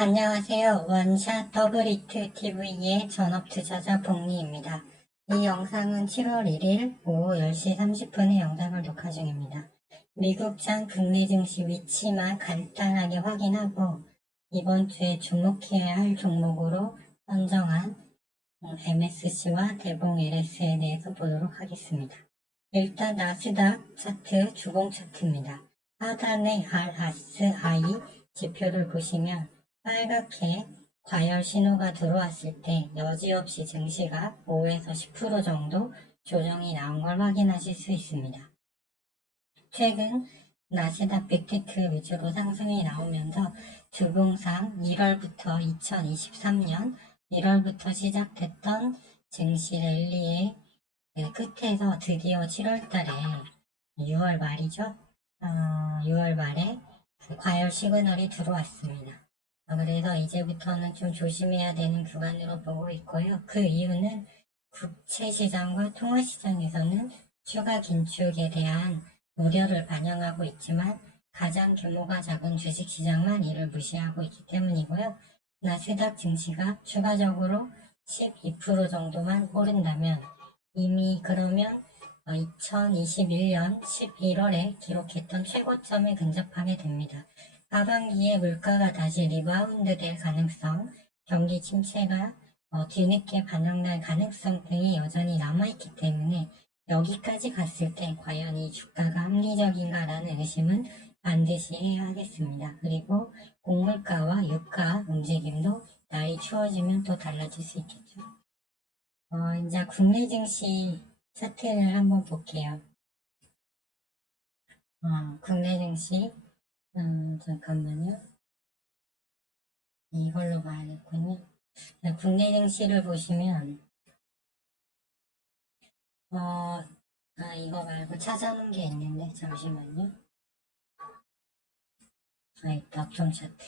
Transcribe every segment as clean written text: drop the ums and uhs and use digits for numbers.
안녕하세요. 원샷 더블히트 TV의 전업투자자 복리입니다. 이 영상은 7월 1일 오후 10시 30분에 영상을 녹화 중입니다. 미국장 국내 증시 위치만 간단하게 확인하고 이번 주에 주목해야 할 종목으로 선정한 MSC와 대봉 LS에 대해서 보도록 하겠습니다. 일단 나스닥 차트 주봉 차트입니다. 하단의 RSI 지표를 보시면 빨갛게 과열 신호가 들어왔을 때 여지없이 증시가 5에서 10% 정도 조정이 나온 걸 확인하실 수 있습니다. 최근 나스닥 빅테크 위주로 상승이 나오면서 주봉상 1월부터 2023년 1월부터 시작됐던 증시 랠리의 끝에서 드디어 7월달에 6월 말이죠. 6월 말에 과열 시그널이 들어왔습니다. 그래서 이제부터는 좀 조심해야 되는 구간으로 보고 있고요. 그 이유는 국채 시장과 통화 시장에서는 추가 긴축에 대한 우려를 반영하고 있지만 가장 규모가 작은 주식 시장만 이를 무시하고 있기 때문이고요. 나스닥 증시가 추가적으로 12% 정도만 오른다면 이미 그러면 2021년 11월에 기록했던 최고점에 근접하게 됩니다. 하반기에 물가가 다시 리바운드 될 가능성, 경기 침체가 뒤늦게 반영될 가능성 등이 여전히 남아있기 때문에 여기까지 갔을 때 과연 이 주가가 합리적인가라는 의심은 반드시 해야 하겠습니다. 그리고 곡물가와 유가 움직임도 날이 추워지면 또 달라질 수 있겠죠. 이제 국내 증시 차트를 한번 볼게요. 국내 증시, 잠깐만요. 이걸로 봐야겠군요. 국내 증시를 보시면, 이거 말고 찾아놓은 게 있는데, 잠시만요. 있다, 업종 차트.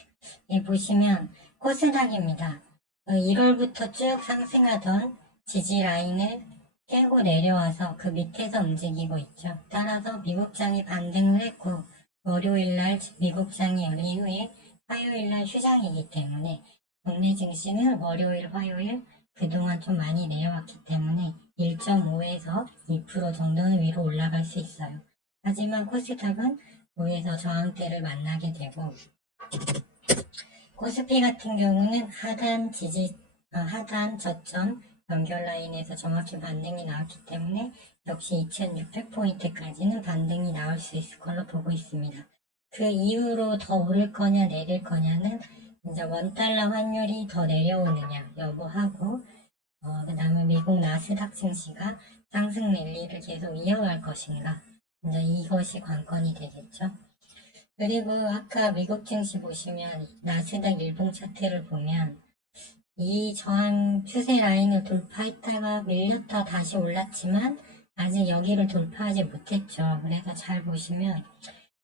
이 보시면, 코스닥입니다. 1월부터 쭉 상승하던 지지 라인을 깨고 내려와서 그 밑에서 움직이고 있죠. 따라서 미국장이 반등을 했고, 월요일날 미국장이 열린 후에 화요일날 휴장이기 때문에 국내 증시는 월요일, 화요일 그동안 좀 많이 내려왔기 때문에 1.5에서 2% 정도는 위로 올라갈 수 있어요. 하지만 코스닥은 5에서 저항대를 만나게 되고 코스피 같은 경우는 하단 저점 연결 라인에서 정확히 반등이 나왔기 때문에 역시 2600포인트까지는 반등이 나올 수 있을 걸로 보고 있습니다. 그 이후로 더 오를 거냐 내릴 거냐는 이제 원달러 환율이 더 내려오느냐 여부하고 그 다음에 미국 나스닥 증시가 상승 랠리를 계속 이어갈 것인가 이제 이것이 관건이 되겠죠. 그리고 아까 미국 증시 보시면 나스닥 일봉 차트를 보면 이 저항 추세 라인을 돌파했다가 밀렸다 다시 올랐지만 아직 여기를 돌파하지 못했죠. 그래서 잘 보시면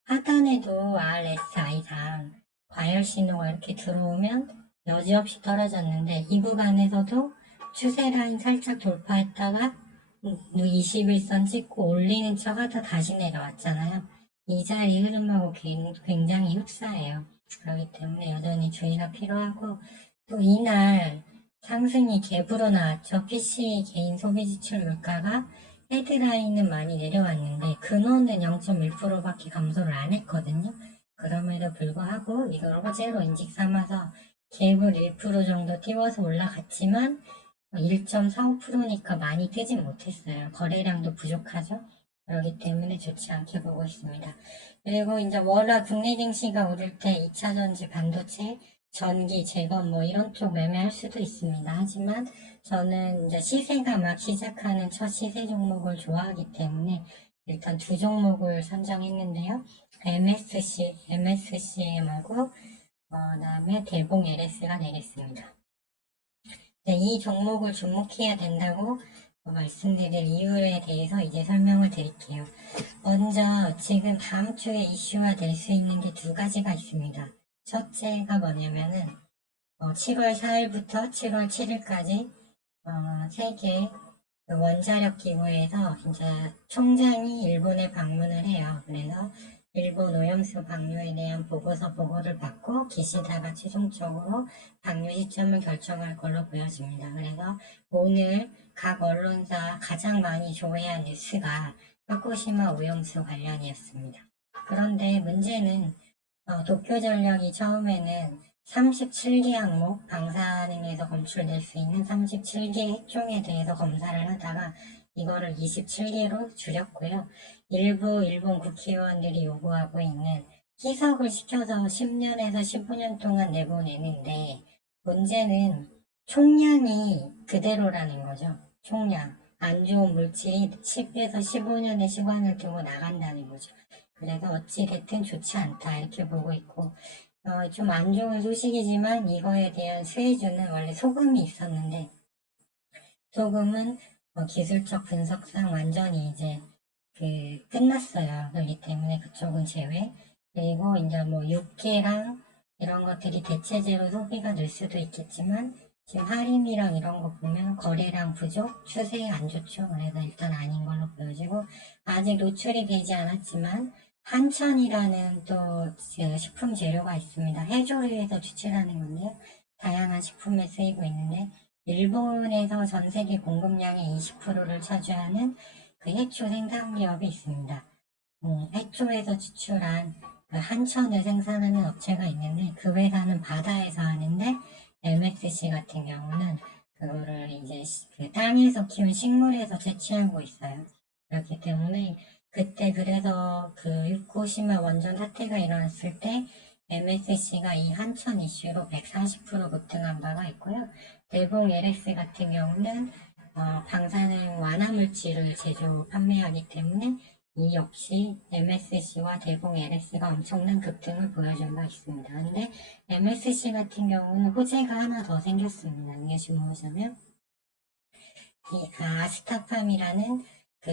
하단에도 RSI상 과열 신호가 이렇게 들어오면 여지없이 떨어졌는데 이 구간에서도 추세 라인 살짝 돌파했다가 21선 찍고 올리는 척 하다 다시 내려왔잖아요. 이 자리 흐름하고 굉장히 흡사해요. 그렇기 때문에 여전히 주의가 필요하고 또 이날 상승이 갭으로 나왔죠. PC 개인 소비 지출 물가가 헤드라인은 많이 내려왔는데 근원은 0.1%밖에 감소를 안 했거든요. 그럼에도 불구하고 이걸 호재로 인식 삼아서 갭을 1% 정도 띄워서 올라갔지만 1.45%니까 많이 뜨진 못했어요. 거래량도 부족하죠. 그렇기 때문에 좋지 않게 보고 있습니다. 그리고 이제 워낙 국내 증시가 오를 때 2차전지 반도체 전기, 재건 뭐 이런 쪽 매매할 수도 있습니다. 하지만 저는 이제 시세가 막 시작하는 첫 시세 종목을 좋아하기 때문에 일단 두 종목을 선정했는데요. MSCM하고 그다음에 대봉 LS가 되겠습니다. 네, 이 종목을 주목해야 된다고 말씀드릴 이유에 대해서 이제 설명을 드릴게요. 먼저 지금 다음 주에 이슈화 될 수 있는 게 두 가지가 있습니다. 첫째가 뭐냐면은 7월 4일부터 7월 7일까지 세계 원자력 기구에서 이제 총장이 일본에 방문을 해요. 그래서 일본 오염수 방류에 대한 보고를 받고 기시다가 최종적으로 방류 시점을 결정할 걸로 보여집니다. 그래서 오늘 각 언론사 가장 많이 조회한 뉴스가 후쿠시마 오염수 관련이었습니다. 그런데 문제는 도쿄전력이 처음에는 37개 항목, 방사능에서 검출될 수 있는 37개 핵종에 대해서 검사를 하다가 이거를 27개로 줄였고요. 일부 일본 국회의원들이 요구하고 있는 희석을 시켜서 10년에서 15년 동안 내보내는데 문제는 총량이 그대로라는 거죠. 총량. 안 좋은 물질이 10에서 15년의 시간을 두고 나간다는 거죠. 그래서 어찌됐든 좋지 않다 이렇게 보고 있고 좀 안 좋은 소식이지만 이거에 대한 수혜주는 원래 소금이 있었는데 소금은 기술적 분석상 완전히 이제 끝났어요. 그렇기 때문에 그쪽은 제외. 그리고 이제 뭐 육개랑 이런 것들이 대체제로 소비가 될 수도 있겠지만 지금 하림이랑 이런 거 보면 거래량 부족, 추세 안 좋죠. 그래서 일단 아닌 걸로 보여지고 아직 노출이 되지 않았지만 한천이라는 또 식품 재료가 있습니다. 해조류에서 추출하는 건데요. 다양한 식품에 쓰이고 있는데 일본에서 전 세계 공급량의 20%를 차지하는 그 해초 생산 기업이 있습니다. 해초에서 추출한 그 한천을 생산하는 업체가 있는데 그 회사는 바다에서 하는데 MSC 같은 경우는 그거를 이제 그 땅에서 키운 식물에서 채취하고 있어요. 그렇기 때문에 그때 그래서 그 후쿠시마 원전 사태가 일어났을 때 MSC가 이 한천 이슈로 140% 급등한 바가 있고요. 대봉 LS 같은 경우는 방사능 완화 물질을 제조 판매하기 때문에 이 역시 MSC와 대봉 LS가 엄청난 급등을 보여준 바 있습니다. 근데 MSC 같은 경우는 호재가 하나 더 생겼습니다. 이게 지금 뭐냐면 이 아스타팜이라는 그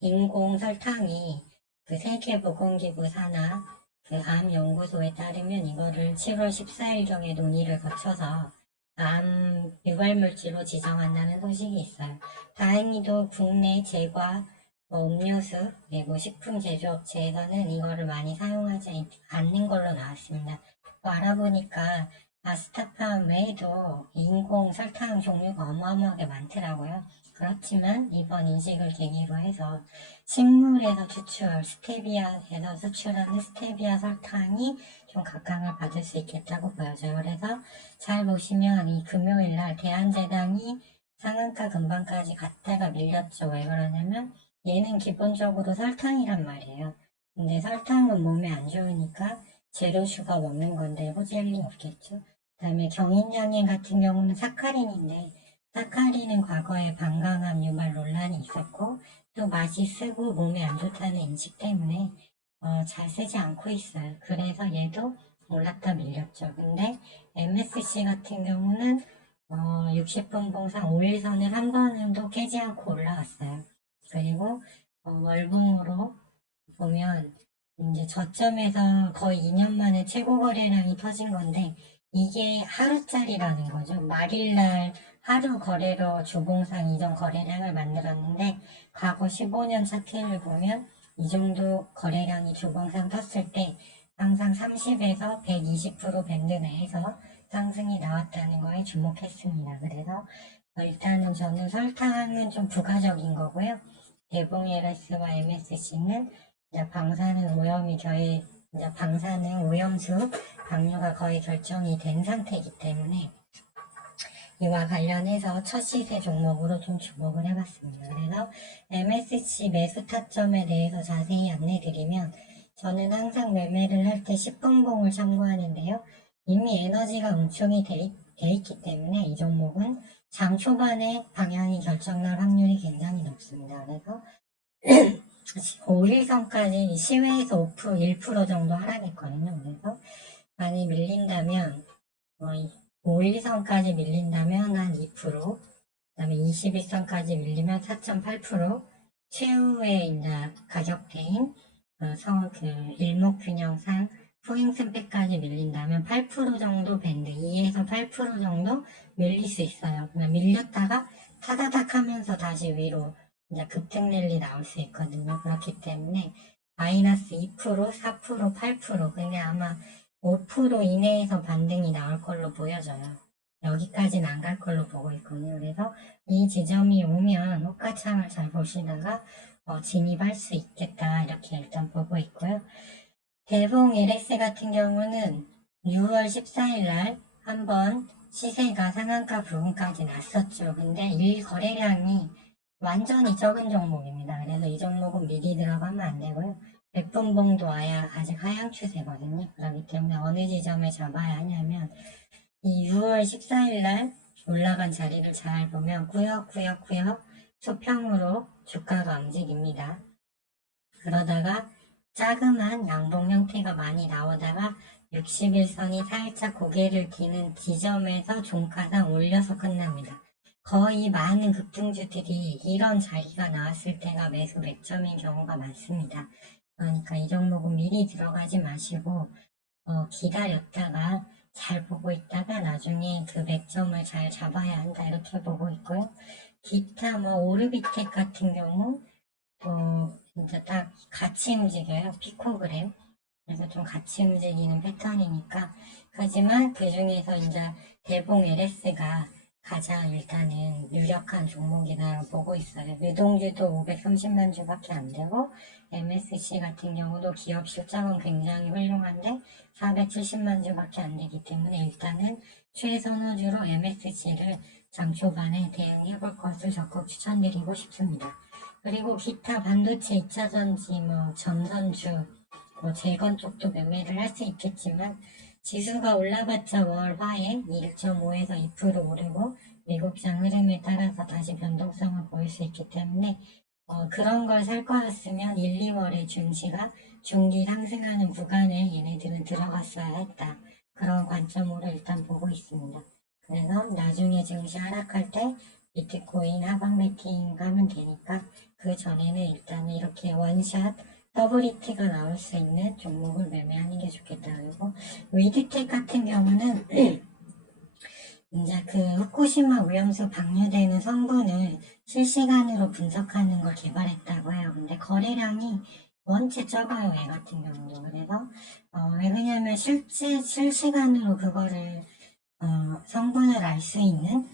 인공 설탕이 그 세계보건기구 산하 그 암 연구소에 따르면 이거를 7월 14일경에 논의를 거쳐서 암 유발물질로 지정한다는 소식이 있어요. 다행히도 국내 제과, 음료수, 그리고 식품 제조업체에서는 이거를 많이 사용하지 않는 걸로 나왔습니다. 또 알아보니까 아스타팜 외에도 인공 설탕 종류가 어마어마하게 많더라고요. 그렇지만 이번 인식을 계기로 해서 식물에서 스테비아에서 수출하는 스테비아 설탕이 좀 각광을 받을 수 있겠다고 보여져요. 그래서 잘 보시면 이 금요일날 대한제당이 상한가 근방까지 갔다가 밀렸죠. 왜 그러냐면 얘는 기본적으로 설탕이란 말이에요. 근데 설탕은 몸에 안 좋으니까 제로슈가 먹는 건데 호재일 리 없겠죠. 그 다음에 경인양행 같은 경우는 사카린인데 사카린은 과거에 방광암 유발 논란이 있었고 또 맛이 쓰고 몸에 안 좋다는 인식 때문에 잘 쓰지 않고 있어요. 그래서 얘도 올랐다 밀렸죠. 근데 MSC 같은 경우는 60분 봉상 5일선을 한 번도 깨지 않고 올라왔어요. 그리고 월봉으로 보면 이제 저점에서 거의 2년 만에 최고 거래량이 터진 건데 이게 하루짜리라는 거죠. 말일날 하루 거래로 주봉상 이전 거래량을 만들었는데 과거 15년 차트를 보면 이 정도 거래량이 주봉상 떴을 때 항상 30에서 120% 밴드 내에서 상승이 나왔다는 거에 주목했습니다. 그래서 일단은 저는 설탕은 좀 부가적인 거고요. 대봉 LS와 MSC는 방사능 오염이 방사능 오염수 방류가 거의 결정이 된 상태이기 때문에 이와 관련해서 첫 시세 종목으로 좀 주목을 해봤습니다. 그래서 MSC 매수 타점에 대해서 자세히 안내드리면 저는 항상 매매를 할 때 10분봉을 참고하는데요. 이미 에너지가 응축이 돼 있기 때문에 이 종목은 장 초반에 방향이 결정날 확률이 굉장히 높습니다. 그래서 5일선까지 시외에서 5%, 1% 정도 하락했거든요. 그래서 많이 밀린다면 5일선까지 밀린다면 한 2%, 그 다음에 21선까지 밀리면 4.8%, 최후의 이제 가격대인 일목균형상 후행선배까지 밀린다면 8% 정도 밴드, 2에서 8% 정도 밀릴 수 있어요. 그냥 밀렸다가 타다닥 하면서 다시 위로 이제 급등 랠리 나올 수 있거든요. 그렇기 때문에 마이너스 2%, 4%, 8%. 근데 아마 5% 이내에서 반등이 나올 걸로 보여져요. 여기까지는 안 갈 걸로 보고 있거든요. 그래서 이 지점이 오면 호가창을 잘 보시다가 진입할 수 있겠다. 이렇게 일단 보고 있고요. 대봉 LS 같은 경우는 6월 14일 날 한번 시세가 상한가 부분까지 났었죠. 근데 일 거래량이 완전히 적은 종목입니다. 그래서 이 종목은 미리 들어가면 안 되고요. 백분봉도 아직 하향 추세거든요. 그렇기 때문에 어느 지점에 잡아야 하냐면 이 6월 14일 날 올라간 자리를 잘 보면 구역구역구역 수평으로 주가가 움직입니다. 그러다가 자그만 양봉 형태가 많이 나오다가 60일선이 살짝 고개를 기는 지점에서 종가상 올려서 끝납니다. 거의 많은 급등주들이 이런 자리가 나왔을 때가 매수 맥점인 경우가 많습니다. 그러니까 이 종목은 미리 들어가지 마시고 기다렸다가 잘 보고 있다가 나중에 그 맥점을 잘 잡아야 한다 이렇게 보고 있고요. 기타 오르비텍 같은 경우 진짜 딱 같이 움직여요. 피코그램. 그래서 좀 같이 움직이는 패턴이니까. 하지만 그 중에서 이제 대봉 LS가 가장 일단은 유력한 종목이라고 보고 있어요. 유동주도 530만 주밖에 안 되고, MSC 같은 경우도 기업 실적은 굉장히 훌륭한데, 470만 주밖에 안 되기 때문에 일단은 최선호주로 MSC를 장 초반에 대응해 볼 것을 적극 추천드리고 싶습니다. 그리고 기타 반도체 2차전지, 전선주, 재건 쪽도 매매를 할 수 있겠지만 지수가 올라봤자 월 화에 1.5에서 2% 오르고 미국장 흐름에 따라서 다시 변동성을 보일 수 있기 때문에 그런 걸 살 거였으면 1, 2월에 증시가 중기 상승하는 구간에 얘네들은 들어갔어야 했다. 그런 관점으로 일단 보고 있습니다. 그래서 나중에 증시 하락할 때 비트코인 하방 매팅 하면 되니까 그 전에는 일단 이렇게 원샷 더블 히트가 나올 수 있는 종목을 매매하는 게 좋겠다. 그리고 위드텍 같은 경우는 이제 그 후쿠시마 오염수 방류되는 성분을 실시간으로 분석하는 걸 개발했다고 해요. 근데 거래량이 원체 적어요. 얘 같은 경우도. 그래서 왜 그러냐면 실시간으로 그거를 성분을 알 수 있는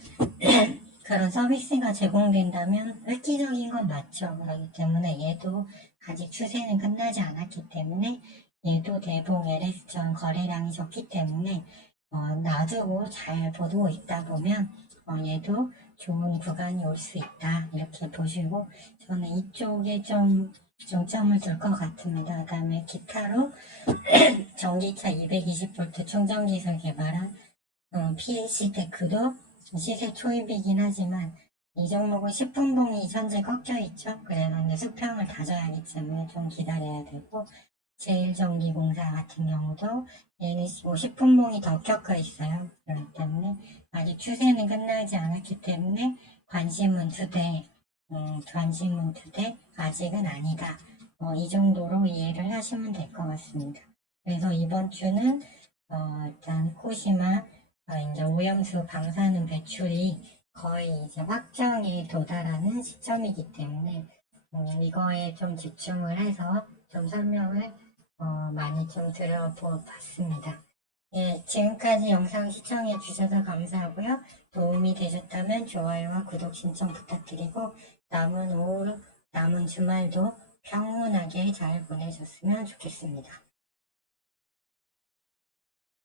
그런 서비스가 제공된다면 획기적인 건 맞죠. 그렇기 때문에 얘도 아직 추세는 끝나지 않았기 때문에 얘도 대봉 LS전 거래량이 적기 때문에 놔두고 잘 보고 있다 보면 얘도 좋은 구간이 올 수 있다 이렇게 보시고 저는 이쪽에 좀 중점을 둘 것 같습니다. 그 다음에 기타로 전기차 220V 충전기술 개발한 PLC 테크도 시세 초입이긴 하지만 이 종목은 10분봉이 현재 꺾여 있죠. 그래서 이제 수평을 다져야 하기 때문에 좀 기다려야 되고 제일전기공사 같은 경우도 얘는 10분봉이 더 꺾여 있어요. 그렇기 때문에 아직 추세는 끝나지 않았기 때문에 관심은 투대, 아직은 아니다. 이 정도로 이해를 하시면 될 것 같습니다. 그래서 이번 주는 일단 후쿠시마 이제 오염수 방사능 배출이 거의 이제 확정에 도달하는 시점이기 때문에 이거에 좀 집중을 해서 좀 설명을 많이 좀 드려봤습니다. 예, 지금까지 영상 시청해 주셔서 감사하고요. 도움이 되셨다면 좋아요와 구독 신청 부탁드리고 남은 주말도 평온하게 잘 보내셨으면 좋겠습니다.